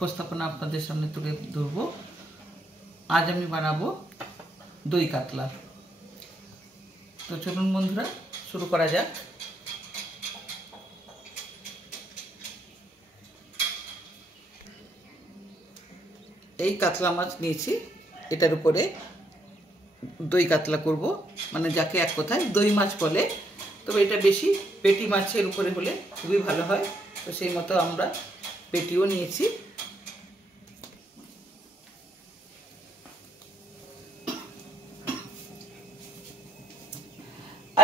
উপস্থাপনা আপনাদের সামনে তুলে ধরব। আজ আমি বানাবো দই কাতলা। তো চলুন বন্ধুরা, শুরু করা যাক। এই কাতলা মাছ নিয়েছি, এটার উপরে দই কাতলা করব, মানে যাকে এক কথায় দই মাছ বলে। তবে এটা বেশি পেটি মাছের উপরে হলে খুবই ভালো হয়। তো সেই মতো আমরা পেটিও নিয়েছি।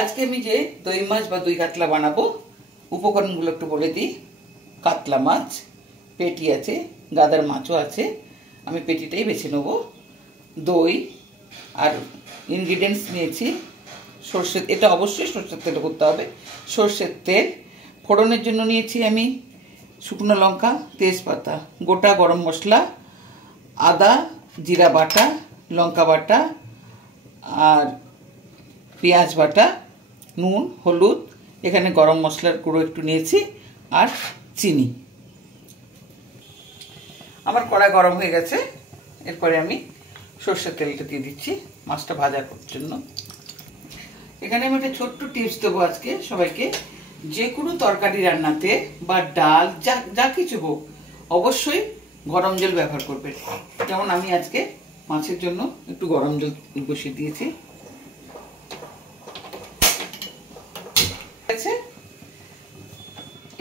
আজকে আমি যে দই মাছ বা দই কাতলা বানাবো, উপকরণগুলো একটু বলে দিই। কাতলা মাছ, পেটি আছে, গাদার মাছও আছে, আমি পেটিটাই বেছে নেব। দই আর ইনগ্রিডিয়েন্টস নিয়েছি সর্ষের, এটা অবশ্যই সর্ষের তেলে করতে হবে, সর্ষের তেল। ফোড়নের জন্য নিয়েছি আমি শুকনো লঙ্কা, তেজপাতা, গোটা গরম মশলা, আদা জিরা বাটা, লঙ্কা বাটা আর পেঁয়াজ বাটা, নুন, হলুদ, এখানে গরম মশলার গুঁড়ো একটু নিয়েছি আর চিনি। আমার কড়াই গরম হয়ে গেছে, এরপরে আমি সর্ষের তেলটা দিয়ে দিচ্ছি মাছটা ভাজা করার জন্য। এখানে আমি একটা ছোট্ট টিপস দেবো আজকে সবাইকে। যে কোনো তরকারি রান্নাতে বা ডাল যা কিছু হোক, অবশ্যই গরম জল ব্যবহার করবেন। যেমন আমি আজকে মাছের জন্য একটু গরম জল বসিয়ে দিয়েছি।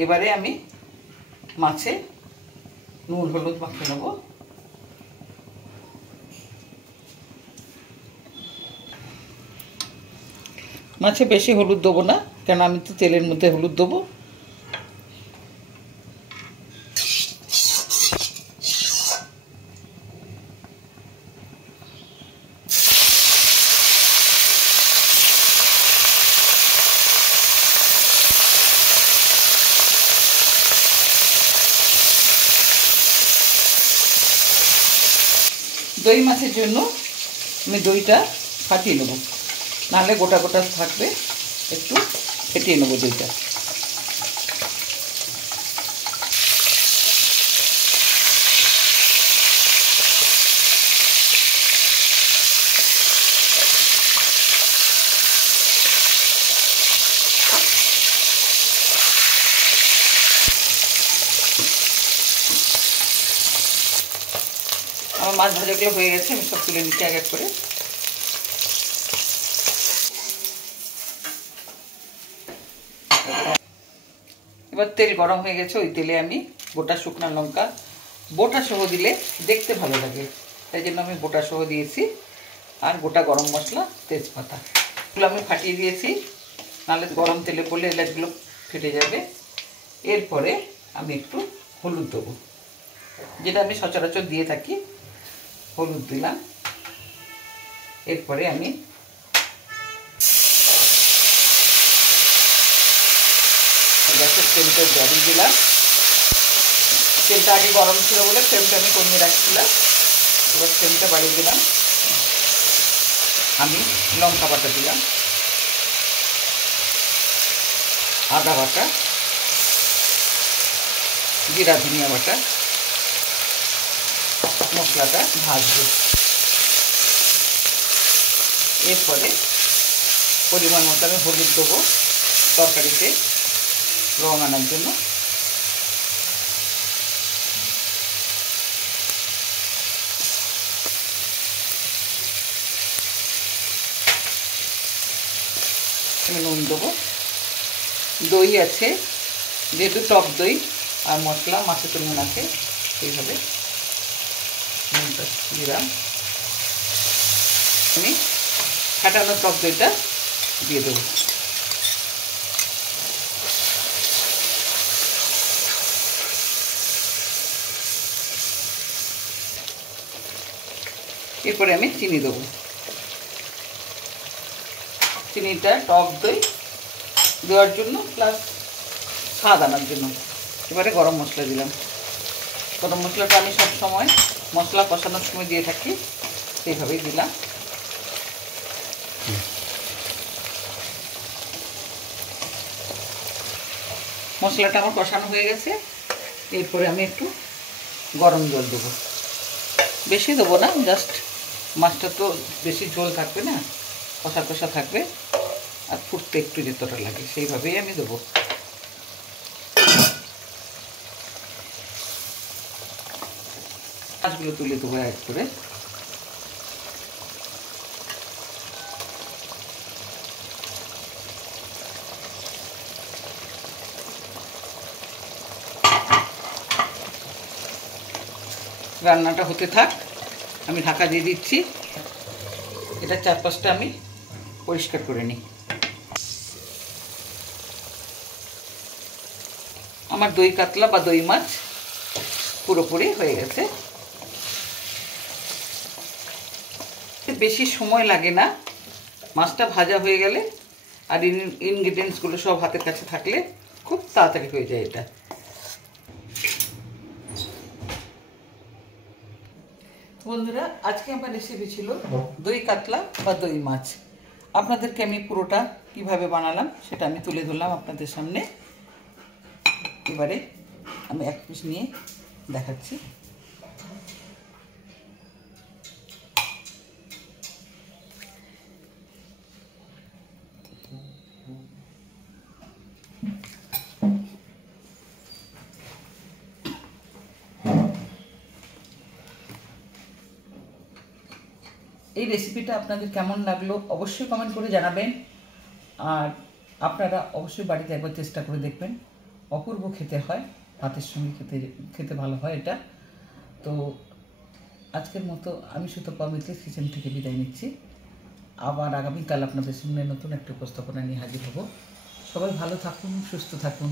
এবারে আমি মাছে নুন হলুদ মাখিয়ে নেব। মাছে বেশি হলুদ দেবো না, কেন আমি তো তেলের মধ্যে হলুদ দেবো। দই মাছের জন্য আমি দইটা ফাটিয়ে নেব, নাহলে গোটা গোটা থাকবে, একটু ফেটিয়ে নেব দইটা। আমার মাছ ভাজাগুলো হয়ে গেছে, আমি সব তুলে নিচ্ছি এক এক করে। এবার তেল গরম হয়ে গেছে, ওই তেলে আমি গোটা শুকনো লঙ্কা বোটা সহ দিলে দেখতে ভালো লাগে, তাই জন্য আমি বোটা সহ দিয়েছি। আর গোটা গরম মশলা, তেজপাতা, এগুলো আমি ফাটিয়ে দিয়েছি, নাহলে গরম তেলে পড়লে এলাচগুলো ফেটে যাবে। এরপরে আমি একটু হলুদ দেবো, যেটা আমি সচরাচর দিয়ে থাকি, হলুদ দিলাম। এরপরে আমি গ্যাসের ফ্লেমটা জ্বালিয়ে দিলাম। তেলটা আগে গরম ছিল বলে ফ্লেমটা আমি কমিয়ে রাখছিলাম, এবার ফ্লেমটা বাড়িয়ে দিলাম। আমি লঙ্কা বাটা দিলাম, আদা বাটা, জিরা ধনিয়া বাটা, মশলাটা ভাজবো। এরপরে পরিমাণ মতো আমি হলুদ দেবো, তরকারিতে রং আনার জন্য। আমি নুন দেবো, দই আছে যেহেতু টক দই, আর মশলা মাছে তো নুন আছে, এইভাবে নুনটা দিলাম। আমি ফাটানো টক দইটা দিয়ে দেবো। এরপরে আমি চিনি দেবো, চিনিটা টক দই দেওয়ার জন্য প্লাস স্বাদ আনার জন্য। এবারে গরম মশলা দিলাম, গরম মশলাটা আমি সব সময় মশলা কষানোর সময় দিয়ে থাকি, সেইভাবেই দিলাম। মশলাটা আমার কষানো হয়ে গেছে, এরপরে আমি একটু গরম জল দেবো, বেশি দেবো না, জাস্ট মাছটা তো বেশি ঝোল থাকবে না, কষা কষা থাকবে, আর ফুটতে একটু যতটা লাগে সেইভাবেই আমি দেবো। মাছগুলো তুলে দেবো এক করে। রান্নাটা হতে থাক, আমি ঢাকা দিয়ে দিচ্ছি। এটা চারপাশটা আমি পরিষ্কার করে নিই। আমার দই কাতলা বা দই মাছ পুরোপুরি হয়ে গেছে। বেশি সময় লাগে না, মাছটা ভাজা হয়ে গেলে আর ইনগ্রিডিয়েন্টসগুলো সব হাতের কাছে থাকলে খুব তাড়াতাড়ি হয়ে যায় এটা। বন্ধুরা, আজকে আমার রেসিপি ছিল দই কাতলা বা দই মাছ। আপনাদেরকে আমি পুরোটা কিভাবে বানালাম সেটা আমি তুলে ধরলাম আপনাদের সামনে। এবারে আমি এক পিস নিয়ে দেখাচ্ছি। এই রেসিপিটা আপনাদের কেমন লাগলো অবশ্যই কমেন্ট করে জানাবেন, আর আপনারা অবশ্যই বাড়িতে একবার চেষ্টা করে দেখবেন। অপূর্ব খেতে হয়, ভাতের সঙ্গে খেতে ভালো হয় এটা। তো আজকের মতো আমি সুতপা মিত্রের কিচেন থেকে বিদায় নিচ্ছি। আবার আগামীকাল আপনাদের সামনে নতুন একটা উপস্থাপনা নিয়ে হাজির হব। সবাই ভালো থাকুন, সুস্থ থাকুন,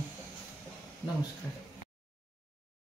নমস্কার।